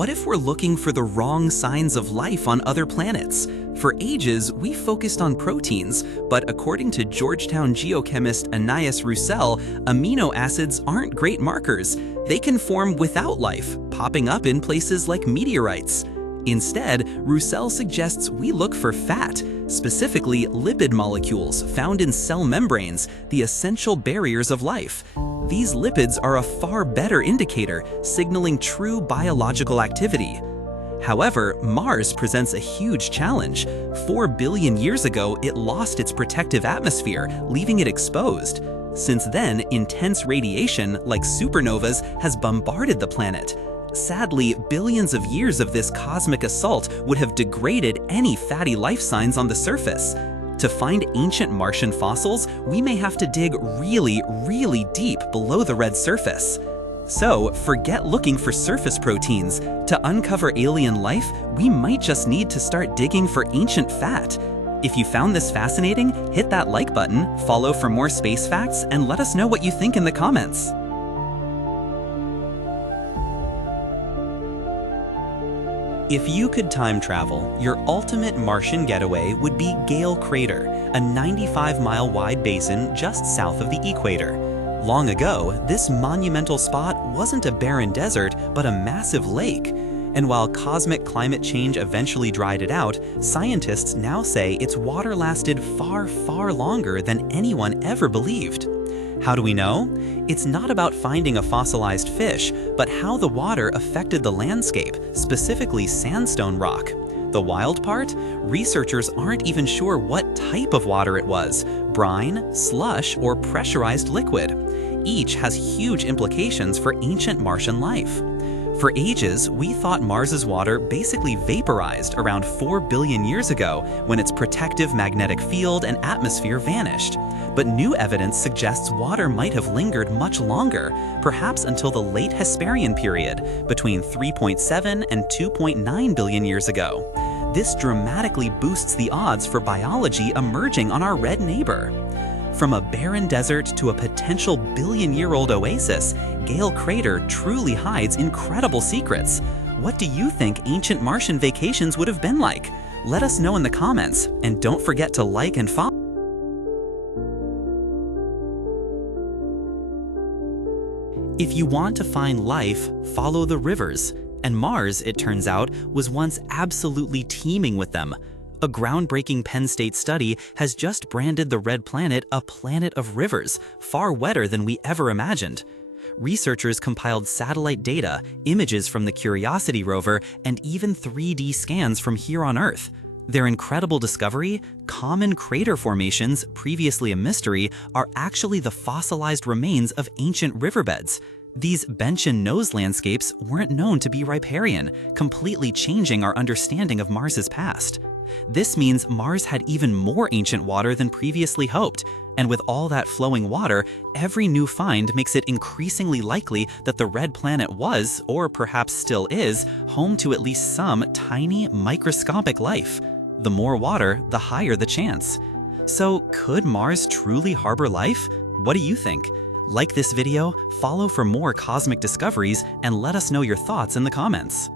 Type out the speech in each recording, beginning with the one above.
what if we're looking for the wrong signs of life on other planets? For ages, we focused on proteins, but according to Georgetown geochemist Anais Roussel, amino acids aren't great markers. They can form without life, popping up in places like meteorites. Instead, Roussel suggests we look for fat, specifically lipid molecules found in cell membranes, the essential barriers of life. These lipids are a far better indicator, signaling true biological activity. However, Mars presents a huge challenge. 4 billion years ago, it lost its protective atmosphere, leaving it exposed. Since then, intense radiation, like supernovas, has bombarded the planet. Sadly, billions of years of this cosmic assault would have degraded any fatty life signs on the surface. To find ancient Martian fossils, we may have to dig really, really deep below the red surface. So, forget looking for surface proteins. To uncover alien life, we might just need to start digging for ancient fat. If you found this fascinating, hit that like button, follow for more space facts, and let us know what you think in the comments. If you could time travel, your ultimate Martian getaway would be Gale Crater, a 95-mile wide basin just south of the equator. Long ago, this monumental spot wasn't a barren desert, but a massive lake. And while cosmic climate change eventually dried it out, scientists now say its water lasted far, far longer than anyone ever believed. How do we know? It's not about finding a fossilized fish, but how the water affected the landscape, specifically sandstone rock. The wild part? Researchers aren't even sure what type of water it was: brine, slush, or pressurized liquid. Each has huge implications for ancient Martian life. For ages, we thought Mars's water basically vaporized around 4 billion years ago when its protective magnetic field and atmosphere vanished. But new evidence suggests water might have lingered much longer, perhaps until the late Hesperian period, between 3.7 and 2.9 billion years ago. This dramatically boosts the odds for biology emerging on our red neighbor. From a barren desert to a potential billion-year-old oasis, Gale Crater truly hides incredible secrets. What do you think ancient Martian vacations would have been like? Let us know in the comments, and don't forget to like and follow. If you want to find life, follow the rivers. And Mars, it turns out, was once absolutely teeming with them. A groundbreaking Penn State study has just branded the red planet a planet of rivers, far wetter than we ever imagined. Researchers compiled satellite data, images from the Curiosity rover, and even 3D scans from here on Earth. Their incredible discovery, common crater formations, previously a mystery, are actually the fossilized remains of ancient riverbeds. These bench and nose landscapes weren't known to be riparian, completely changing our understanding of Mars's past. This means Mars had even more ancient water than previously hoped, and with all that flowing water, every new find makes it increasingly likely that the red planet was, or perhaps still is, home to at least some tiny, microscopic life. The more water, the higher the chance. So, could Mars truly harbor life? What do you think? Like this video, follow for more cosmic discoveries, and let us know your thoughts in the comments.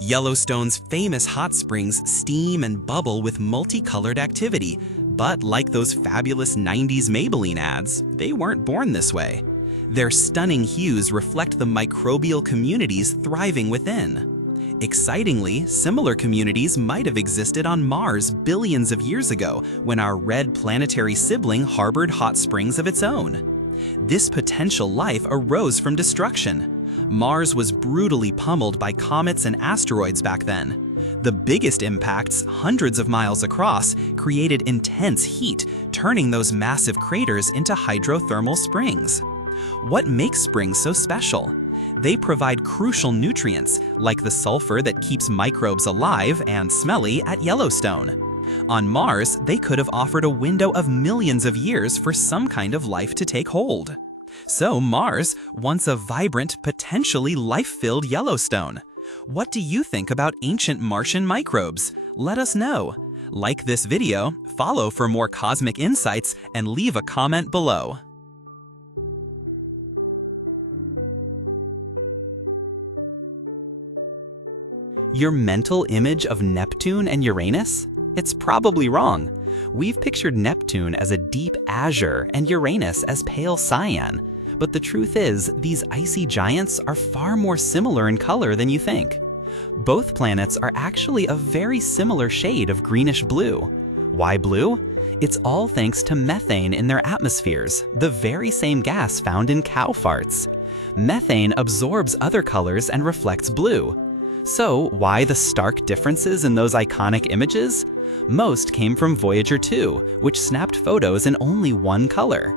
Yellowstone's famous hot springs steam and bubble with multicolored activity, but like those fabulous 90s Maybelline ads, they weren't born this way. Their stunning hues reflect the microbial communities thriving within. Excitingly, similar communities might have existed on Mars billions of years ago when our red planetary sibling harbored hot springs of its own. This potential life arose from destruction. Mars was brutally pummeled by comets and asteroids back then. The biggest impacts, hundreds of miles across, created intense heat, turning those massive craters into hydrothermal springs. What makes springs so special? They provide crucial nutrients, like the sulfur that keeps microbes alive and smelly at Yellowstone. On Mars, they could have offered a window of millions of years for some kind of life to take hold. So Mars, once a vibrant, potentially life-filled Yellowstone. What do you think about ancient Martian microbes? Let us know. Like this video, follow for more cosmic insights, and leave a comment below. Your mental image of Neptune and Uranus? It's probably wrong. We've pictured Neptune as a deep azure and Uranus as pale cyan. But the truth is, these icy giants are far more similar in color than you think. Both planets are actually a very similar shade of greenish blue. Why blue? It's all thanks to methane in their atmospheres, the very same gas found in cow farts. Methane absorbs other colors and reflects blue. So why the stark differences in those iconic images? Most came from Voyager 2, which snapped photos in only one color.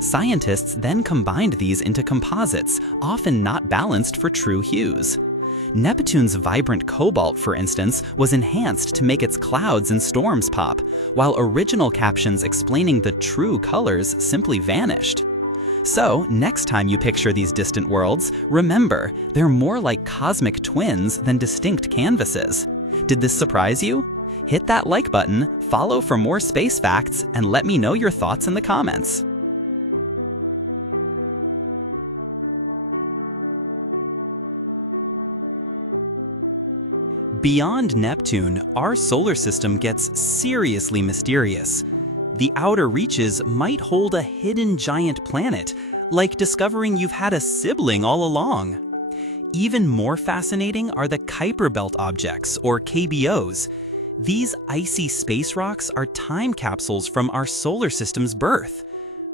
Scientists then combined these into composites, often not balanced for true hues. Neptune's vibrant cobalt, for instance, was enhanced to make its clouds and storms pop, while original captions explaining the true colors simply vanished. So, next time you picture these distant worlds, remember, they're more like cosmic twins than distinct canvases. Did this surprise you? Hit that like button, follow for more space facts, and let me know your thoughts in the comments. Beyond Neptune, our solar system gets seriously mysterious. The outer reaches might hold a hidden giant planet, like discovering you've had a sibling all along. Even more fascinating are the Kuiper Belt objects, or KBOs. These icy space rocks are time capsules from our solar system's birth.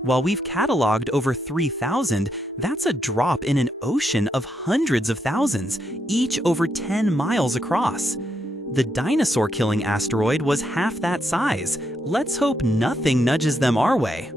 While we've cataloged over 3,000, that's a drop in an ocean of hundreds of thousands, each over 10 miles across. The dinosaur-killing asteroid was half that size. Let's hope nothing nudges them our way.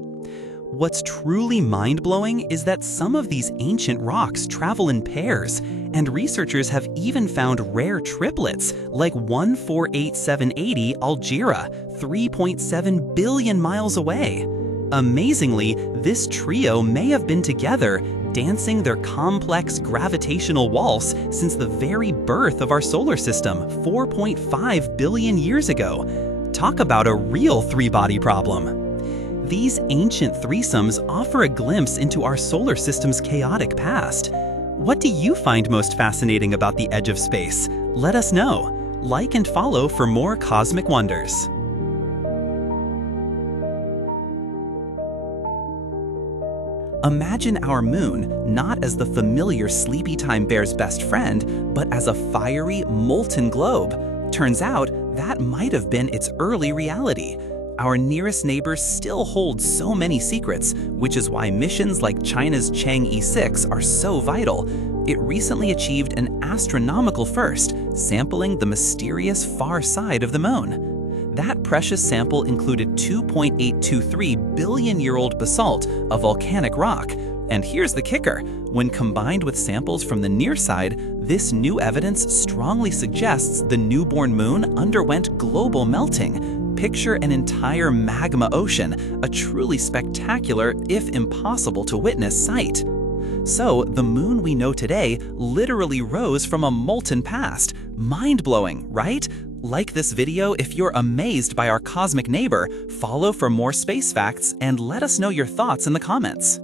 What's truly mind-blowing is that some of these ancient rocks travel in pairs, and researchers have even found rare triplets like 14878 Algira, 3.7 billion miles away. Amazingly, this trio may have been together, dancing their complex gravitational waltz since the very birth of our solar system 4.5 billion years ago. Talk about a real three-body problem. These ancient threesomes offer a glimpse into our solar system's chaotic past. What do you find most fascinating about the edge of space? Let us know. Like and follow for more cosmic wonders. Imagine our moon not as the familiar sleepy time bear's best friend, but as a fiery, molten globe. Turns out, that might have been its early reality. Our nearest neighbors still hold so many secrets, which is why missions like China's Chang'e 6 are so vital. It recently achieved an astronomical first, sampling the mysterious far side of the moon. That precious sample included 2.823 billion-year-old basalt, a volcanic rock. And here's the kicker. When combined with samples from the near side, this new evidence strongly suggests the newborn moon underwent global melting. Picture an entire magma ocean, a truly spectacular, if impossible to witness, sight. So, the moon we know today literally rose from a molten past. Mind-blowing, right? Like this video if you're amazed by our cosmic neighbor, follow for more space facts, and let us know your thoughts in the comments.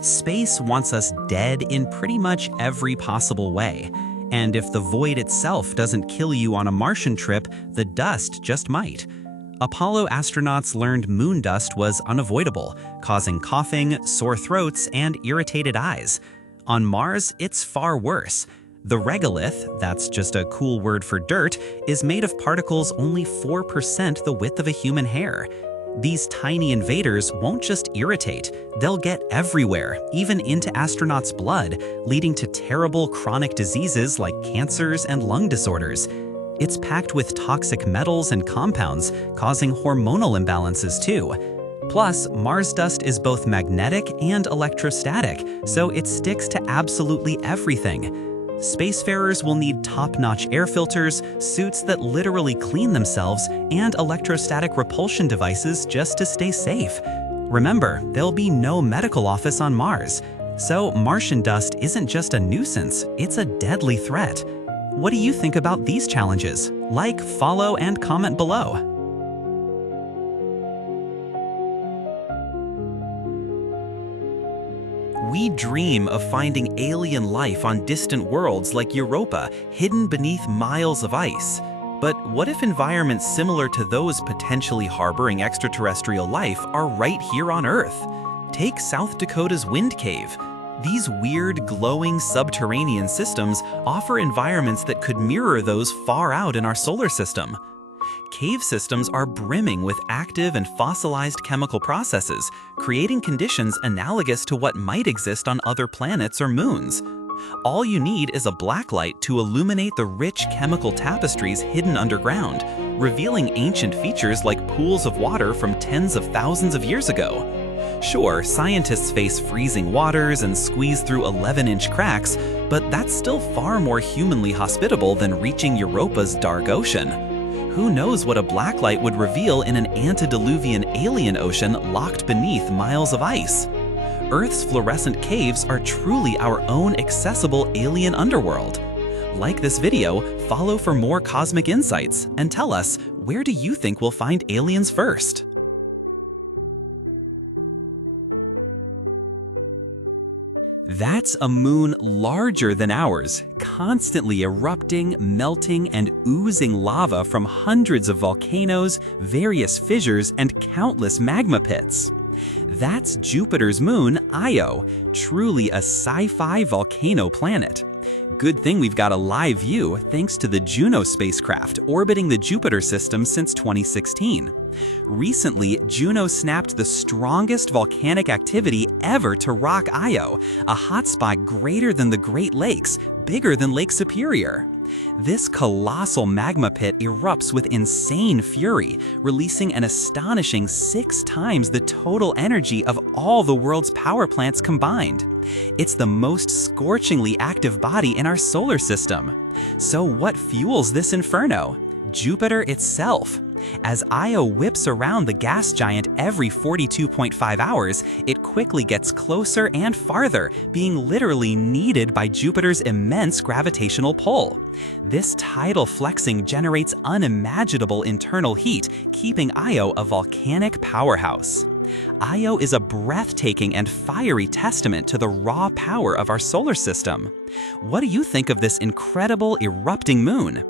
Space wants us dead in pretty much every possible way. And if the void itself doesn't kill you on a Martian trip, the dust just might. Apollo astronauts learned moon dust was unavoidable, causing coughing, sore throats, and irritated eyes. On Mars, it's far worse. The regolith, that's just a cool word for dirt, is made of particles only 4% the width of a human hair. These tiny invaders won't just irritate, they'll get everywhere, even into astronauts' blood, leading to terrible chronic diseases like cancers and lung disorders. It's packed with toxic metals and compounds, causing hormonal imbalances too. Plus, Mars dust is both magnetic and electrostatic, so it sticks to absolutely everything. Spacefarers will need top-notch air filters, suits that literally clean themselves, and electrostatic repulsion devices just to stay safe. Remember, there'll be no medical office on Mars. So Martian dust isn't just a nuisance, it's a deadly threat. What do you think about these challenges? Like, follow, and comment below. We dream of finding alien life on distant worlds like Europa, hidden beneath miles of ice. But what if environments similar to those potentially harboring extraterrestrial life are right here on Earth? Take South Dakota's Wind Cave. These weird, glowing subterranean systems offer environments that could mirror those far out in our solar system. Cave systems are brimming with active and fossilized chemical processes, creating conditions analogous to what might exist on other planets or moons. All you need is a blacklight to illuminate the rich chemical tapestries hidden underground, revealing ancient features like pools of water from tens of thousands of years ago. Sure, scientists face freezing waters and squeeze through 11-inch cracks, but that's still far more humanly hospitable than reaching Europa's dark ocean. Who knows what a blacklight would reveal in an antediluvian alien ocean locked beneath miles of ice? Earth's fluorescent caves are truly our own accessible alien underworld. Like this video, follow for more cosmic insights, and tell us, where do you think we'll find aliens first? That's a moon larger than ours, constantly erupting, melting, and oozing lava from hundreds of volcanoes, various fissures, and countless magma pits. That's Jupiter's moon, Io, truly a sci-fi volcano planet. Good thing we've got a live view thanks to the Juno spacecraft orbiting the Jupiter system since 2016. Recently, Juno snapped the strongest volcanic activity ever to rock Io, a hotspot greater than the Great Lakes, bigger than Lake Superior. This colossal magma pit erupts with insane fury, releasing an astonishing 6 times the total energy of all the world's power plants combined. It's the most scorchingly active body in our solar system. So what fuels this inferno? Jupiter itself. As Io whips around the gas giant every 42.5 hours, it quickly gets closer and farther, being literally kneaded by Jupiter's immense gravitational pull. This tidal flexing generates unimaginable internal heat, keeping Io a volcanic powerhouse. Io is a breathtaking and fiery testament to the raw power of our solar system. What do you think of this incredible erupting moon?